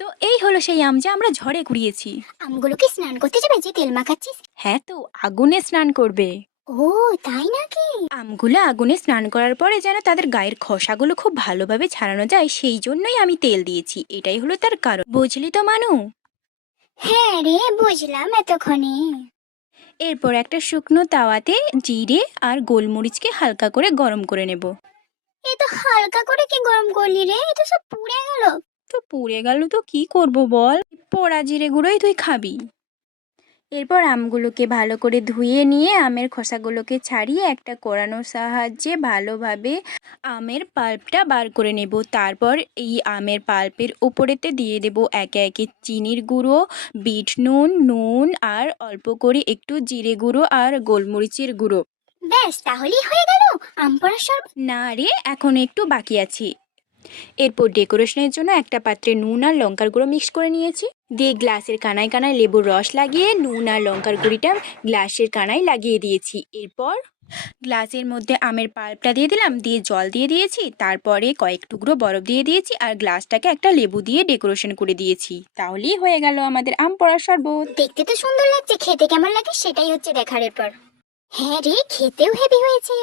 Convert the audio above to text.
তো এই হলো সেই আম যা আমরা ঝড়ে কুড়িয়েছি। আমগুলোকে স্নান করতে যাবে যে তেল মাখাচ্ছিস? হ্যাঁ, তো আগুনে স্নান করবে। ও, তাই নাকি? আমগুলো আগুনে স্নান করার পরে যেন তাদের গায়ের খোসাগুলো খুব ভালোভাবে ছাড়ানো যায়, সেই জন্যই আমি তেল দিয়েছি। এটাই হলো তার কারণ, বুঝলি তো মানু? হ্যাঁ রে, বুঝলাম এতক্ষণে। এরপর একটা শুকনো তাওয়াতে জিরে আর গোলমরিচকে হালকা করে গরম করে নেব। এ তো হালকা করে কি গরম করলি রে, এ তো সব পুড়ে গেল। তো পুড়ে গেল তো কি করব বল, পোড়া জিরে গুঁড়োই তুই খাবি। এরপর আমগুলোকে ভালো করে ধুয়ে নিয়ে আমের খোসাগুলোকে ছাড়িয়ে একটা কোরানোর সাহায্যে ভালোভাবে আমের পাল্পটা বার করে নেব। তারপর এই আমের পাল্পের উপরেতে দিয়ে দেব একে একে চিনির গুঁড়ো, বিট নুন, নুন আর অল্প করে একটু জিরে গুঁড়ো আর গোলমরিচের গুঁড়ো। ব্যাস, তাহলেই হয়ে গেল আম পোড়ার শরবত। না রে, এখন একটু বাকি আছে। এরপর ডেকোরেশনের জন্য একটা পাত্রে নুন আর লঙ্কার গুঁড়ো মিক্স করে নিয়েছি, দিয়ে গ্লাসের কানায় কানায় লেবুর রস লাগিয়ে নুন আর লঙ্কার গুঁড়িটা গ্লাসের কানায় লাগিয়ে দিয়েছি। এরপর গ্লাসের মধ্যে আমের পাল্পটা দিয়ে দিলাম, দিয়ে জল দিয়ে দিয়েছি, তারপরে কয়েক টুকরো বরফ দিয়ে দিয়েছি আর গ্লাসটাকে একটা লেবু দিয়ে ডেকোরেশন করে দিয়েছি। তাহলেই হয়ে গেল আমাদের আম পোড়ার শরবত। দেখতে তো সুন্দর লাগছে, খেতে কেমন লাগে সেটাই হচ্ছে দেখার এরপর। হ্যাঁ রে, খেতেও হেভি হয়েছে।